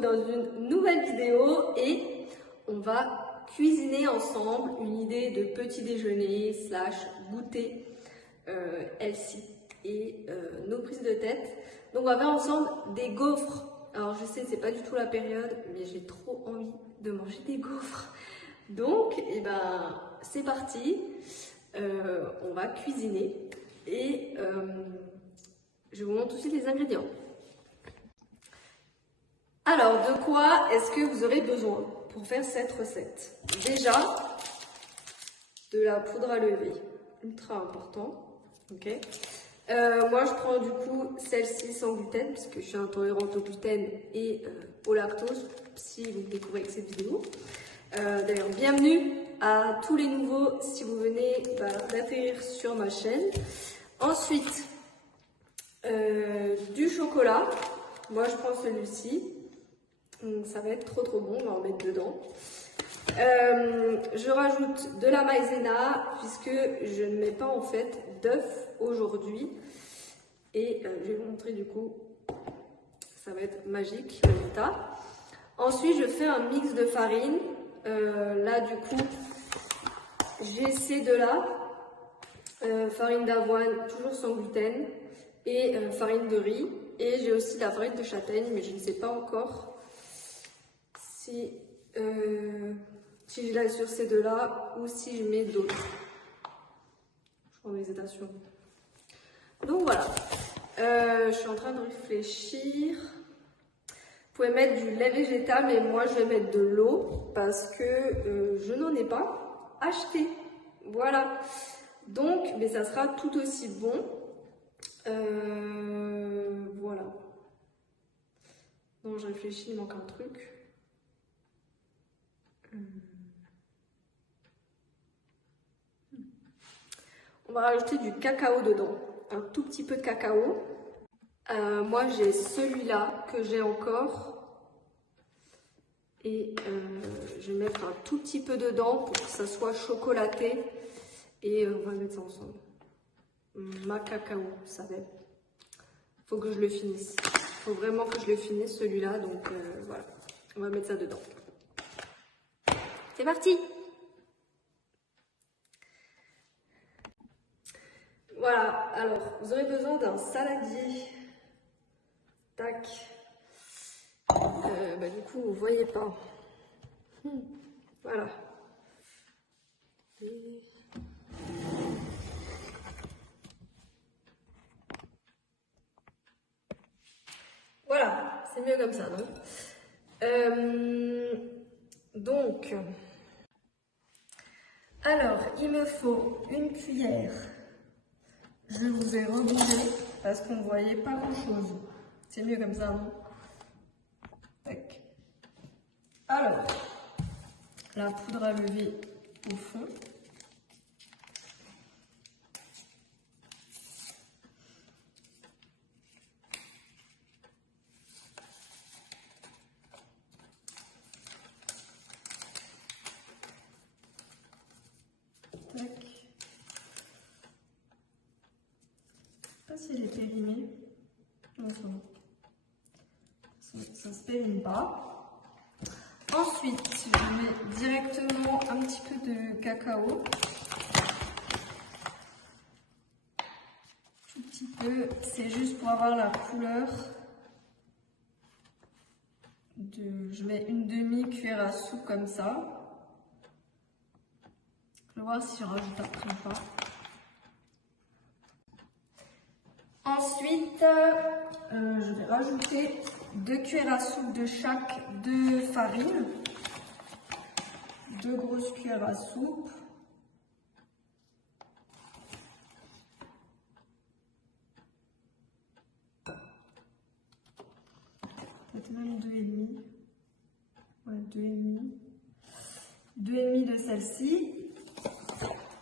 retrouve dans une nouvelle vidéo et on va cuisiner ensemble une idée de petit déjeuner / goûter healthy et nos prises de tête. Donc on va faire ensemble des gaufres. Alors je sais, c'est pas du tout la période, mais j'ai trop envie de manger des gaufres. Donc, c'est parti. On va cuisiner et je vous montre aussi les ingrédients. Alors, de quoi est-ce que vous aurez besoin pour faire cette recette? Déjà, de la poudre à lever, ultra important. Ok. Moi, je prends du coup celle-ci sans gluten, puisque je suis intolérante au gluten et au lactose, si vous découvrez avec cette vidéo. D'ailleurs, bienvenue à tous les nouveaux si vous venez d'atterrir sur ma chaîne. Ensuite, du chocolat. Moi, je prends celui-ci. Ça va être trop bon, on va en mettre dedans. Je rajoute de la maïzena puisque je ne mets pas en fait d'œuf aujourd'hui. Et je vais vous montrer du coup, ça va être magique le résultat. Ensuite, je fais un mix de farine. Là, du coup, j'ai ces deux-là. Farine d'avoine, toujours sans gluten, et farine de riz. Et j'ai aussi la farine de châtaigne, mais je ne sais pas encore si je la sur ces deux-là ou si je mets d'autres. Je suis en hésitation. Donc voilà, je suis en train de réfléchir. Vous pouvez mettre du lait végétal, mais moi je vais mettre de l'eau parce que je n'en ai pas acheté. Voilà. Donc, mais ça sera tout aussi bon. Voilà. Non, je réfléchis, il manque un truc. On va rajouter du cacao dedans. Un tout petit peu de cacao. Moi, j'ai celui-là que j'ai encore. Et je vais mettre un tout petit peu dedans pour que ça soit chocolaté. Et on va mettre ça ensemble. Ma cacao, ça va. Faut que je le finisse. Faut vraiment que je le finisse celui-là. Donc voilà, on va mettre ça dedans. C'est parti! Voilà, alors vous aurez besoin d'un saladier. Tac. Du coup, vous voyez pas. Voilà. Et... Voilà, c'est mieux comme ça, non? Donc, alors, il me faut une cuillère. Je vous ai rebougé parce qu'on ne voyait pas grand-chose. C'est mieux comme ça, non? Tac. Alors, la poudre à lever au fond. Tac. Je ne sais pas si elle est périmée. Non, ça ne se périme pas. Ensuite, je mets directement un petit peu de cacao. Tout petit peu, c'est juste pour avoir la couleur. Je mets une demi-cuillère à soupe comme ça. Je vais voir si je rajoute après ou pas. Ensuite, je vais rajouter 2 cuillères à soupe de chaque de farine. 2 grosses cuillères à soupe. Peut-être même 2,5. Ouais, 2,5. 2,5 de celle-ci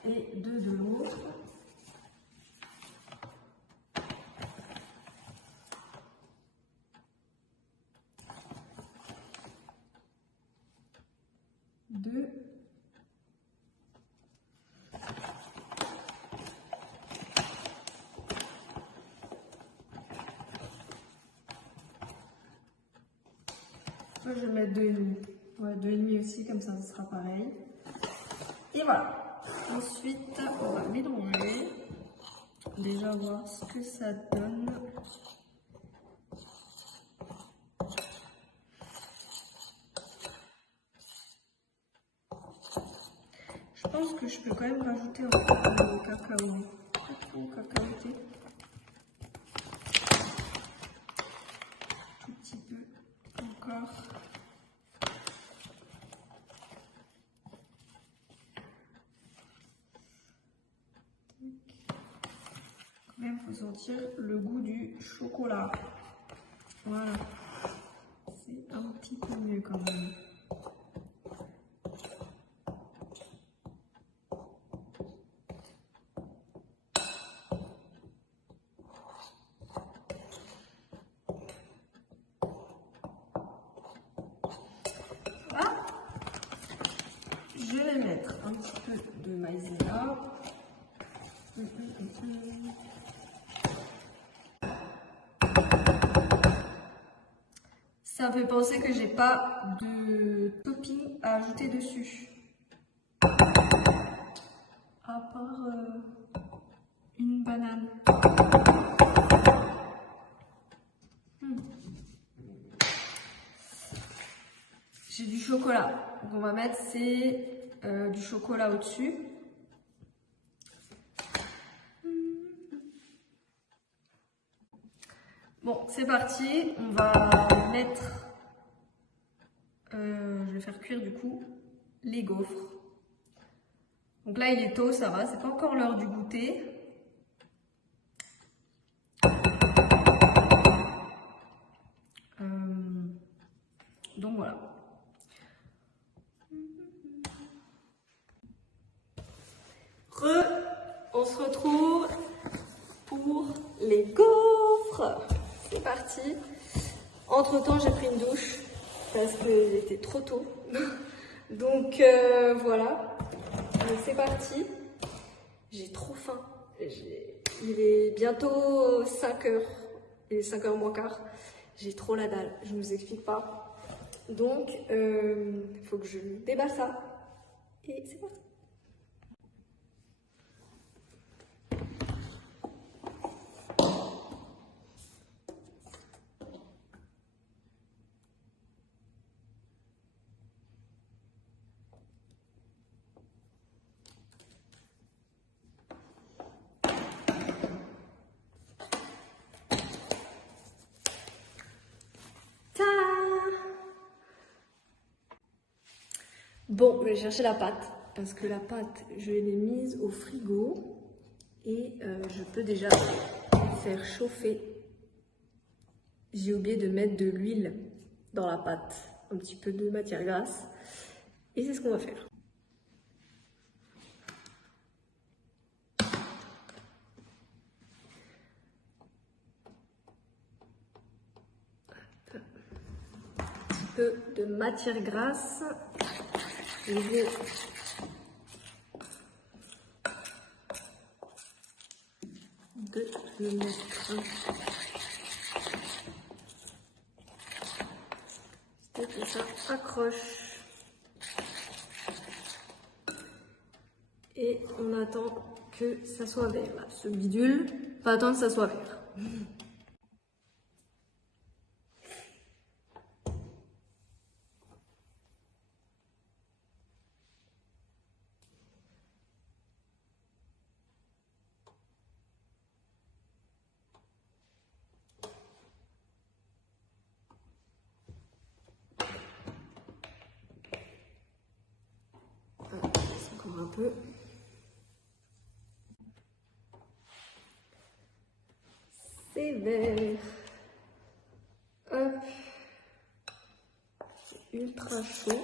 et 2 de l'autre. Soit je vais mettre 2,5. Ouais, 2,5 aussi, comme ça, ce sera pareil. Et voilà. Ensuite, on va mélanger. Déjà voir ce que ça donne. Je pense que je peux quand même rajouter un peu de cacao. Pas trop cacaoté. Tout petit peu encore. Quand même, il faut sentir le goût du chocolat. Voilà. C'est un petit peu mieux quand même. Je vais mettre un petit peu de maïzena. Ça me fait penser que j'ai pas de topping à ajouter dessus. À part une banane. J'ai du chocolat. Donc on va mettre du chocolat au-dessus. Bon, c'est parti. On va mettre... je vais faire cuire du coup les gaufres. Donc là, il est tôt, ça va. C'est pas encore l'heure du goûter. Donc voilà. On se retrouve pour les gaufres. C'est parti. Entre temps, j'ai pris une douche parce qu'il était trop tôt. Donc voilà. Donc c'est parti. J'ai trop faim. Il est bientôt 5 h. Il est 5 h moins quart. J'ai trop la dalle. Je ne vous explique pas. Donc, il faut que je déballe ça. Et c'est parti. Bon, je vais chercher la pâte, parce que la pâte, je l'ai mise au frigo et je peux déjà faire chauffer. J'ai oublié de mettre de l'huile dans la pâte, un petit peu de matière grasse, et c'est ce qu'on va faire. Un petit peu de matière grasse. Je vais de le mettre et que ça accroche. Et on attend que ça soit vert là, ce bidule. Pas attendre que ça soit vert. Encore un peu. C'est vert. Hop. C'est ultra chaud.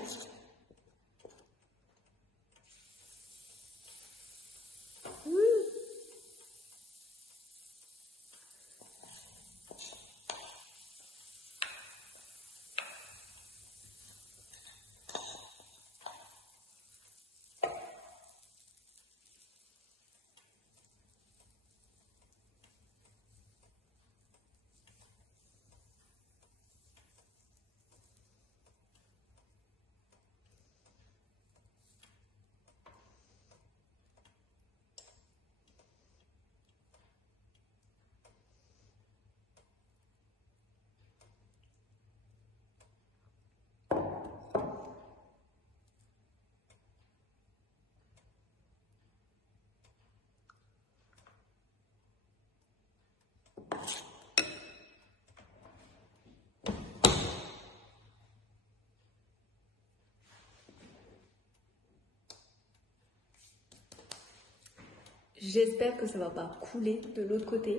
J'espère que ça va pas couler de l'autre côté.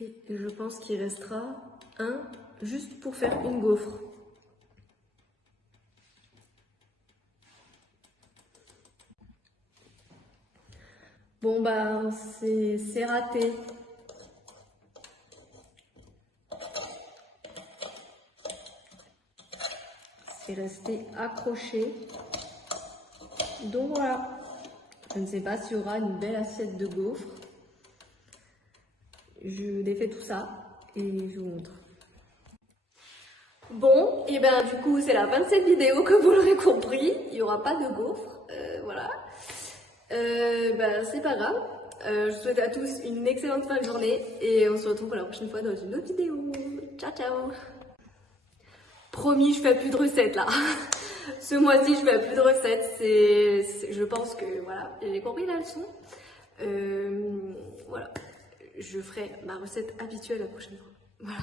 Et je pense qu'il restera un juste pour faire une gaufre. Bon bah c'est raté. C'est resté accroché. Donc voilà. Je ne sais pas s'il y aura une belle assiette de gaufres. Je défais tout ça et je vous montre. Bon, et bien du coup c'est la fin de cette vidéo, comme vous l'aurez compris. Il n'y aura pas de gaufres, voilà. C'est pas grave. Je vous souhaite à tous une excellente fin de journée et on se retrouve pour la prochaine fois dans une autre vidéo. Ciao ciao. Promis, je fais plus de recettes là. Ce mois-ci, je fais plus de recettes. Je pense que voilà, j'ai compris la leçon. Voilà, je ferai ma recette habituelle la prochaine fois. Voilà.